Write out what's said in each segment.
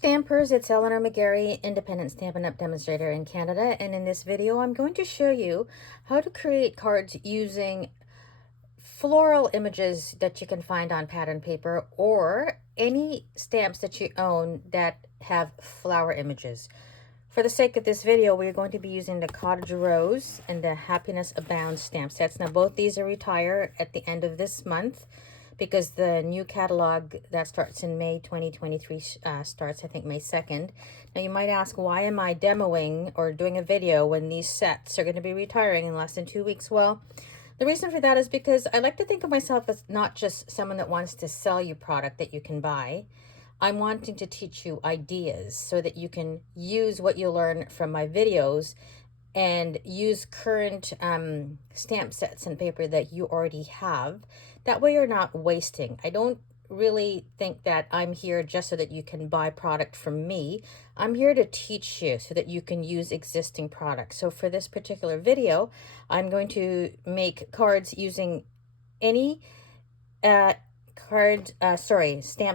stampers, it's Eleanor McGarry, independent Stampin' Up! Demonstrator in Canada, and in this video I'm going to show you how to create cards using floral images that you can find on pattern paper or any stamps that you own that have flower images. For the sake of this video, we're going to be using the Cottage Rose and the Happiness Abounds stamp sets. Now both these are retire at the end of this month, because the new catalog that starts in May 2023 starts, I think, May 2nd. Now, you might ask, why am I demoing or doing a video when these sets are going to be retiring in less than 2 weeks? Well, the reason for that is because I like to think of myself as not just someone that wants to sell you product that you can buy. I'm wanting to teach you ideas so that you can use what you learn from my videos and use current stamp sets and paper that you already have. That way you're not wasting. I don't really think that I'm here just so that you can buy product from me. I'm here to teach you so that you can use existing products. So for this particular video, I'm going to make cards using any stamp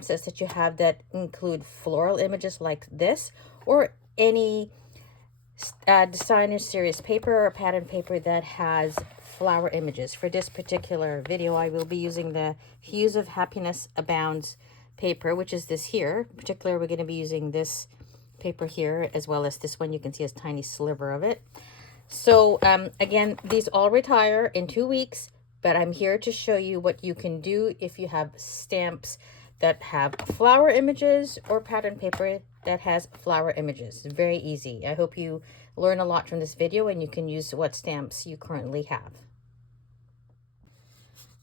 sets that you have that include floral images like this, or any designer series paper or pattern paper that has flower images. For this particular video, I will be using the Hues of Happiness Abounds paper, which is this here. In particular, we're going to be using this paper here, as well as this one. You can see a tiny sliver of it. So again, these all retire in 2 weeks, but I'm here to show you what you can do if you have stamps that have flower images or pattern paper that has flower images. It's very easy. I hope you learn a lot from this video and you can use what stamps you currently have.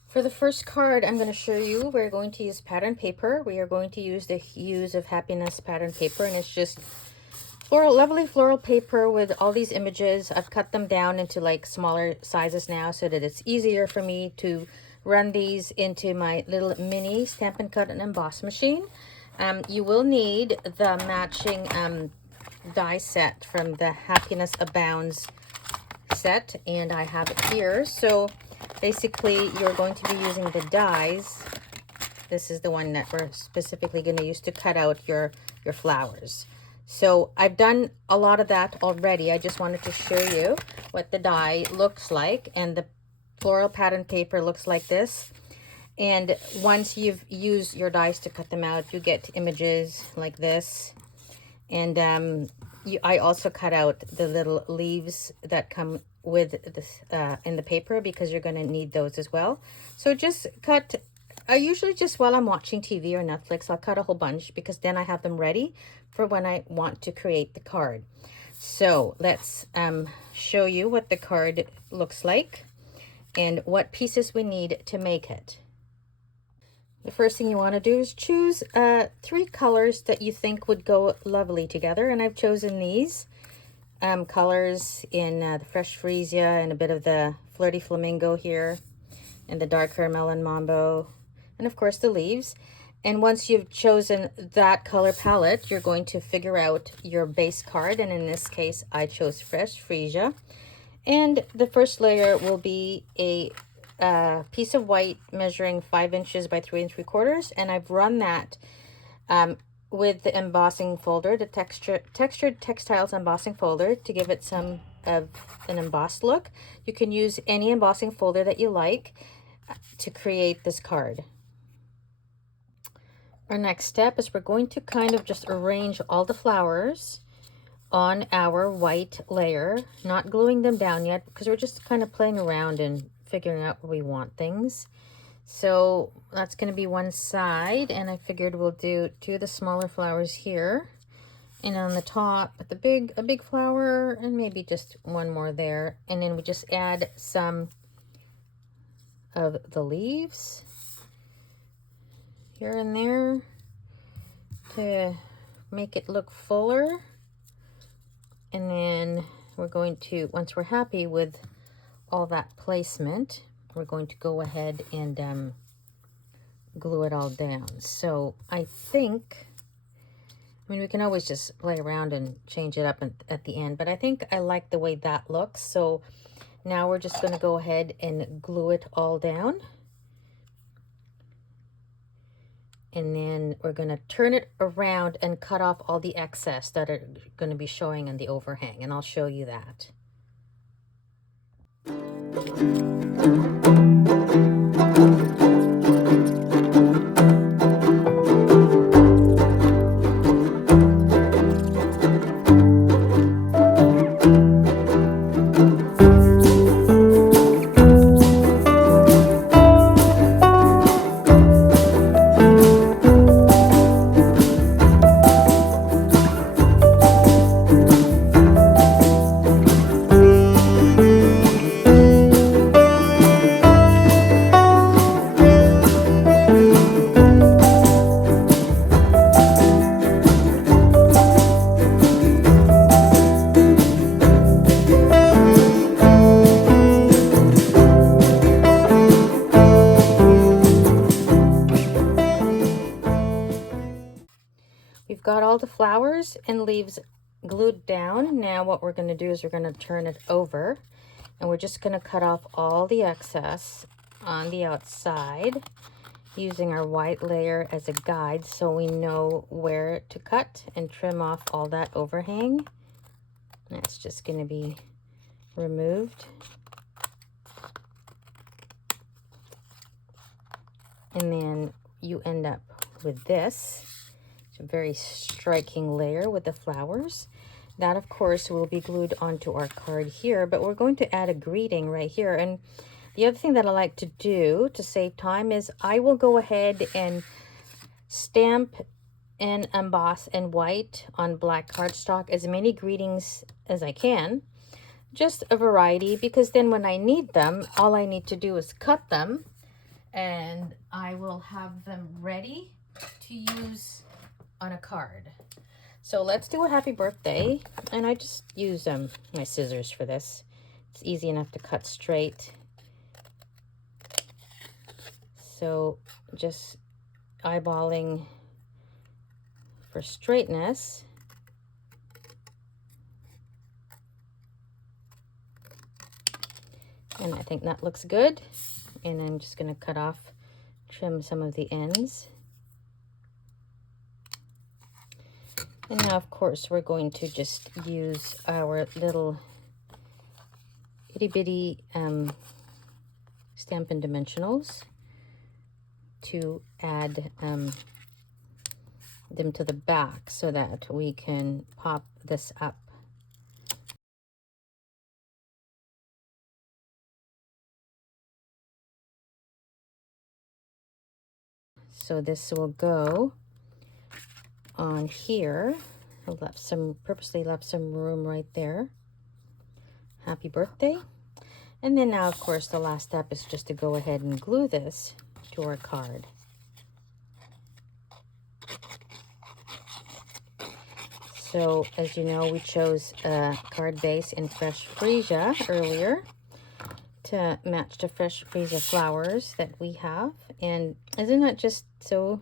For the first card I'm going to show you, we're going to use pattern paper. We are going to use the Hues of Happiness pattern paper, and it's just floral, lovely floral paper with all these images. I've cut them down into like smaller sizes now so that it's easier for me to run these into my little mini Stampin' Cut and Emboss machine. You will need the matching die set from the Happiness Abounds set, and I have it here. So basically you're going to be using the dies. This is the one that we're specifically going to use to cut out your flowers. So I've done a lot of that already. I just wanted to show you what the die looks like, and the floral pattern paper looks like this. And once you've used your dies to cut them out, you get images like this. And I also cut out the little leaves that come with this in the paper, because you're going to need those as well. So just cut. I usually just, while I'm watching TV or Netflix, I'll cut a whole bunch, because then I have them ready for when I want to create the card. So let's show you what the card looks like and what pieces we need to make it. The first thing you want to do is choose 3 colors that you think would go lovely together. And I've chosen these colors in the Fresh Freesia and a bit of the Flirty Flamingo here, and the Dark Caramel and Mambo, and of course the leaves. And once you've chosen that color palette, you're going to figure out your base card. And in this case, I chose Fresh Freesia. And the first layer will be a piece of white measuring 5 inches by 3 3/4, and I've run that with the embossing folder, the textured textiles embossing folder, to give it some of an embossed look. You can use any embossing folder that you like to create this card. Our next step is we're going to kind of just arrange all the flowers on our white layer, not gluing them down yet, because we're just kind of playing around and figuring out where we want things. So that's going to be one side, and I figured we'll do 2 of the smaller flowers here, and on the top a big flower, and maybe just 1 more there. And then we just add some of the leaves here and there to make it look fuller. And then we're going to, once we're happy with all that placement, we're going to go ahead and glue it all down. So I think, I mean, we can always just play around and change it up at the end, but I think I like the way that looks. So now we're just going to go ahead and glue it all down. And then we're going to turn it around and cut off all the excess that are going to be showing in the overhang. And I'll show you that. We've got all the flowers and leaves glued down. Now what we're going to do is we're going to turn it over, and we're just going to cut off all the excess on the outside using our white layer as a guide so we know where to cut and trim off all that overhang. That's just going to be removed. And then you end up with this. It's a very striking layer with the flowers. That, of course, will be glued onto our card here, but we're going to add a greeting right here. And the other thing that I like to do to save time is I will go ahead and stamp and emboss in white on black cardstock as many greetings as I can. Just a variety, because then when I need them, all I need to do is cut them and I will have them ready to use on a card. So let's do a happy birthday, and I just use my scissors for this. It's easy enough to cut straight. So just eyeballing for straightness. And I think that looks good. And I'm just going to cut off, trim some of the ends. And now, of course, we're going to just use our little itty-bitty Stampin' Dimensionals to add them to the back so that we can pop this up. So this will go on here. I purposely left some room right there. Happy birthday. And then now, of course, the last step is just to go ahead and glue this to our card. So, as you know, we chose a card base in Fresh Freesia earlier to match the Fresh Freesia flowers that we have. And isn't that just so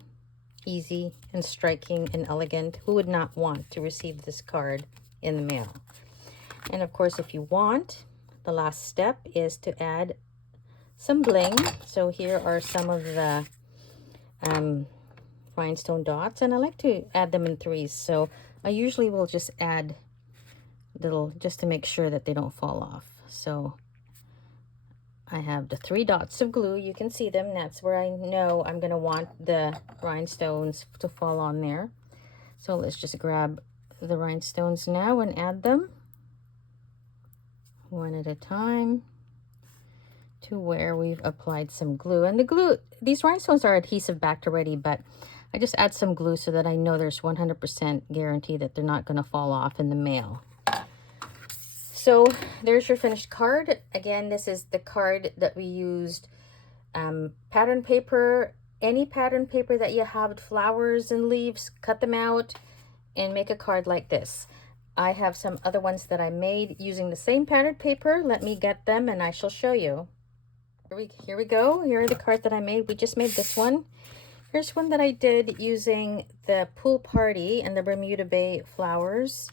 easy and striking and elegant? Who would not want to receive this card in the mail? And of course, if you want, the last step is to add some bling. So here are some of the rhinestone dots, and I like to add them in threes. So I usually will just add little, just to make sure that they don't fall off. So I have the 3 dots of glue. You can see them. That's where I know I'm going to want the rhinestones to fall on there. So let's just grab the rhinestones now and add them one at a time to where we've applied some glue. And the glue, these rhinestones are adhesive backed already, but I just add some glue so that I know there's 100% guarantee that they're not going to fall off in the mail. So there's your finished card. Again, this is the card that we used. Pattern paper, any pattern paper that you have, flowers and leaves, cut them out and make a card like this. I have some other ones that I made using the same pattern paper. Let me get them and I shall show you. Here we go. Here are the cards that I made. We just made this one. Here's one that I did using the Pool Party and the Bermuda Bay flowers.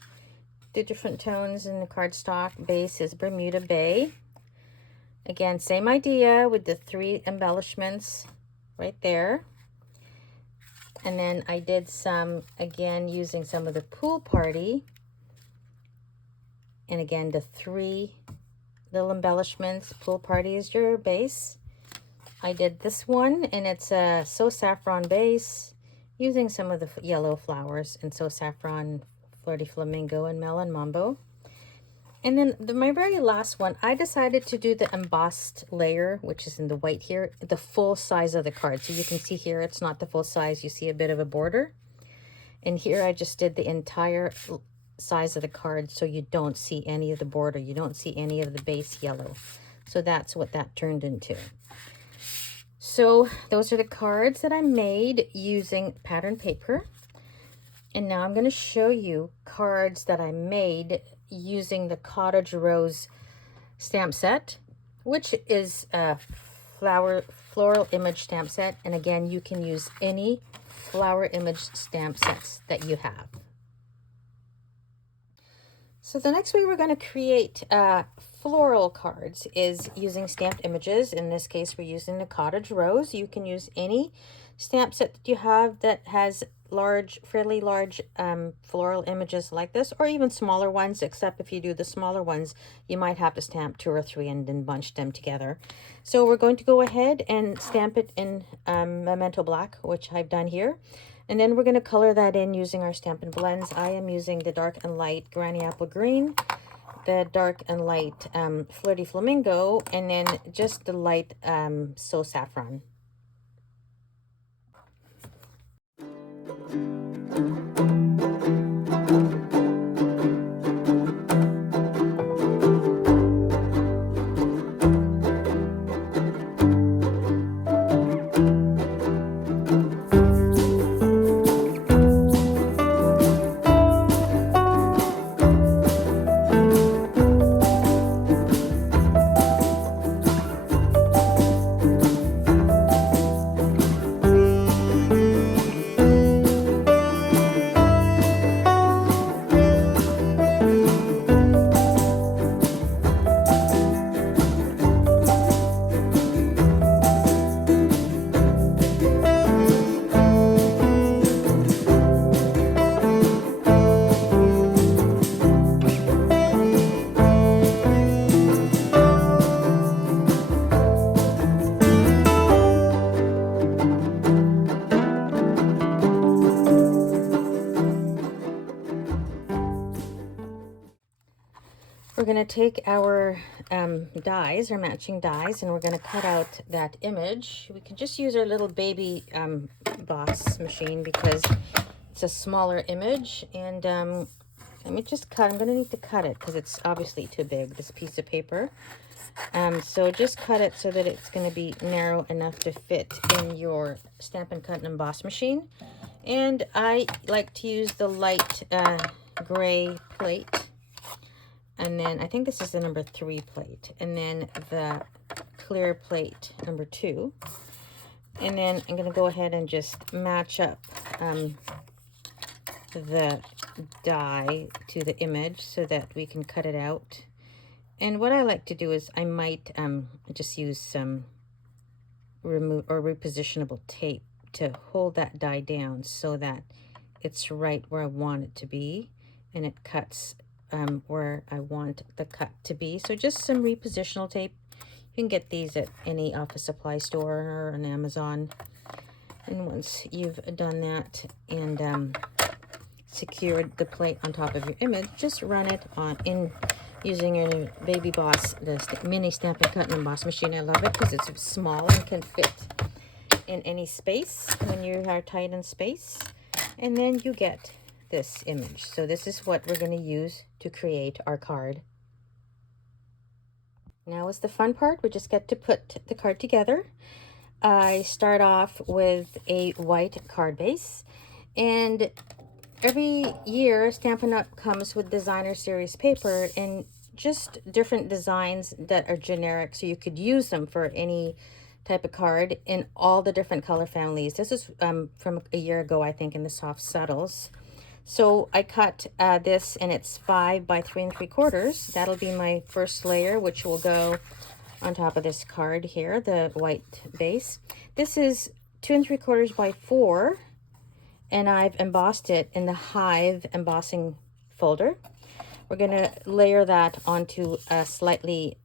The different tones in the cardstock base is Bermuda Bay. Again, same idea with the 3 embellishments right there. And then I did some, again, using some of the Pool Party. And again, the 3 little embellishments. Pool Party is your base. I did this one, and it's a So Saffron base, using some of the yellow flowers in So Saffron, Flirty Flamingo, and Melon Mambo. And then my very last one, I decided to do the embossed layer, which is in the white here, the full size of the card. So you can see here, it's not the full size. You see a bit of a border. And here I just did the entire size of the card, so you don't see any of the border. You don't see any of the base yellow. So that's what that turned into. So those are the cards that I made using pattern paper. And now I'm going to show you cards that I made using the Cottage Rose stamp set, which is a floral image stamp set. And again, you can use any flower image stamp sets that you have. So the next way we're going to create floral cards is using stamped images. In this case, we're using the Cottage Rose. You can use any stamp set that you have that has fairly large floral images like this, or even smaller ones, except if you do the smaller ones, you might have to stamp 2 or 3 and then bunch them together. So we're going to go ahead and stamp it in Memento Black, which I've done here. And then we're going to color that in using our Stampin' Blends. I am using the dark and light Granny Apple Green, the dark and light Flirty Flamingo, and then just the light So Saffron. We're going to take our dies, our matching dies, and we're going to cut out that image. We can just use our little baby boss machine because it's a smaller image. And let me just cut. I'm going to need to cut it because it's obviously too big, this piece of paper. So just cut it so that it's going to be narrow enough to fit in your Stampin' Cut and Emboss machine. And I like to use the light gray plate. And then I think this is the number 3 plate. And then the clear plate number 2. And then I'm going to go ahead and just match up the die to the image so that we can cut it out. And what I like to do is I might just use some repositionable tape to hold that die down so that it's right where I want it to be, and it cuts where I want the cut to be. So just some repositional tape. You can get these at any office supply store or on Amazon. And once you've done that and secured the plate on top of your image, just run it on in using your Baby Boss, the mini Stampin' Cut and Emboss machine. I love it because it's small and can fit in any space when you are tight in space. And then you get this image. So this is what we're going to use to create our card. Now is the fun part. We just get to put the card together. I start off with a white card base, and every year Stampin' Up! Comes with designer series paper and just different designs that are generic, so you could use them for any type of card in all the different color families. This is from a year ago, I think, in the soft subtles. So I cut this, and it's 5 by 3 3/4. That'll be my first layer, which will go on top of this card here, the white base. This is 2 3/4 by 4, and I've embossed it in the Hive embossing folder. We're going to layer that onto a slightly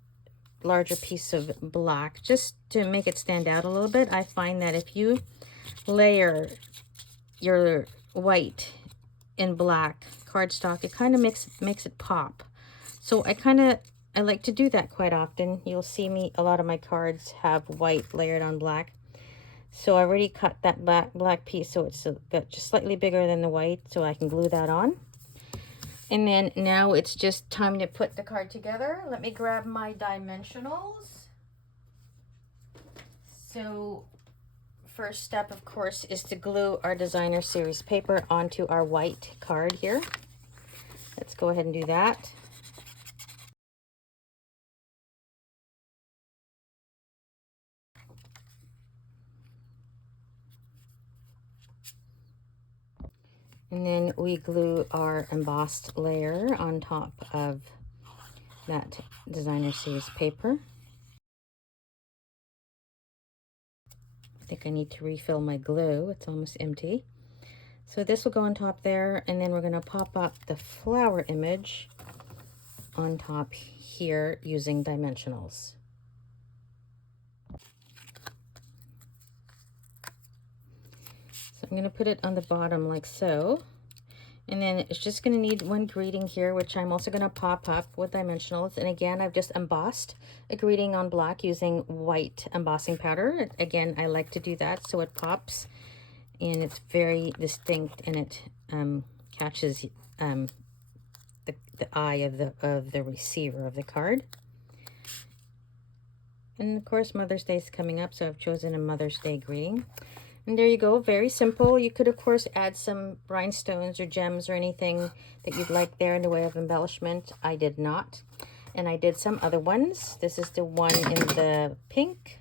larger piece of black just to make it stand out a little bit. I find that if you layer your white in black cardstock, it kind of makes it pop. So I like to do that quite often. You'll see me, a lot of my cards have white layered on black. So I already cut that black piece, so it's got just slightly bigger than the white, so I can glue that on. And then now it's just time to put the card together. Let me grab my dimensionals. So first step, of course, is to glue our designer series paper onto our white card here. Let's go ahead and do that. And then we glue our embossed layer on top of that designer series paper. I think I need to refill my glue. It's almost empty. So this will go on top there, and then we're going to pop up the flower image on top here using dimensionals. So I'm going to put it on the bottom like so. And then it's just going to need one greeting here, which I'm also going to pop up with dimensionals. And again, I've just embossed a greeting on black using white embossing powder. Again, I like to do that so it pops and it's very distinct, and it catches the eye of the receiver of the card. And of course, Mother's Day is coming up, so I've chosen a Mother's Day greeting. And there you go, very simple. You could, of course, add some rhinestones or gems or anything that you'd like there in the way of embellishment. I did not. And I did some other ones. This is the one in the pink,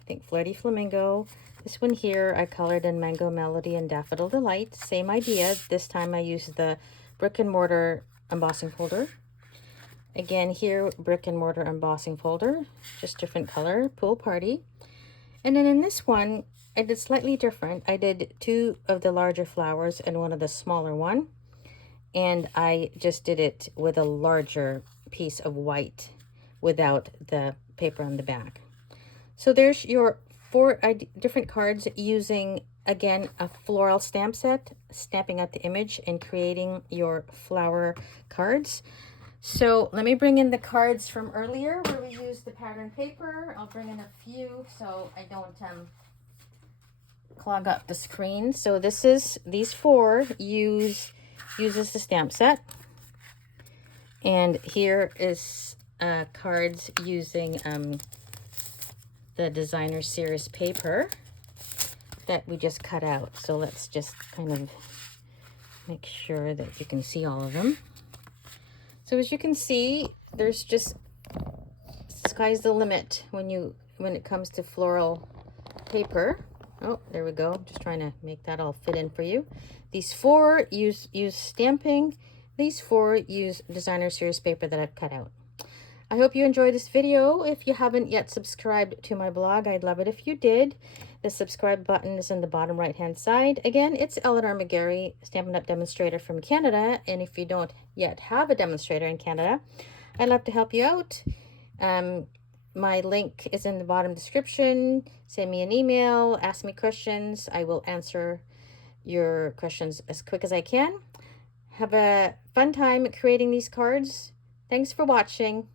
I think Flirty Flamingo. This one here, I colored in Mango Melody and Daffodil Delight. Same idea. This time I used the brick and mortar embossing folder. Again, here, brick and mortar embossing folder, just different color, Pool Party. And then in this one, I did slightly different. I did 2 of the larger flowers and 1 of the smaller one. And I just did it with a larger piece of white without the paper on the back. So there's your 4 different cards using, again, a floral stamp set, stamping out the image and creating your flower cards. So let me bring in the cards from earlier where we used the pattern paper. I'll bring in a few so I don't clog up the screen. So these 4 uses the stamp set, and here is cards using the designer series paper that we just cut out. So let's just kind of make sure that you can see all of them. So as you can see, there's just sky's the limit when it comes to floral paper. Oh, there we go. Just trying to make that all fit in for you. These 4 use stamping. These 4 use designer series paper that I've cut out. I hope you enjoyed this video. If you haven't yet subscribed to my blog, I'd love it if you did. The subscribe button is in the bottom right hand side. Again, it's Eleanor McGarry, Stampin' Up! Demonstrator from Canada. And if you don't yet have a demonstrator in Canada, I'd love to help you out. My link is in the bottom description. Send me an email, ask me questions. I will answer your questions as quick as I can. Have a fun time creating these cards. Thanks for watching.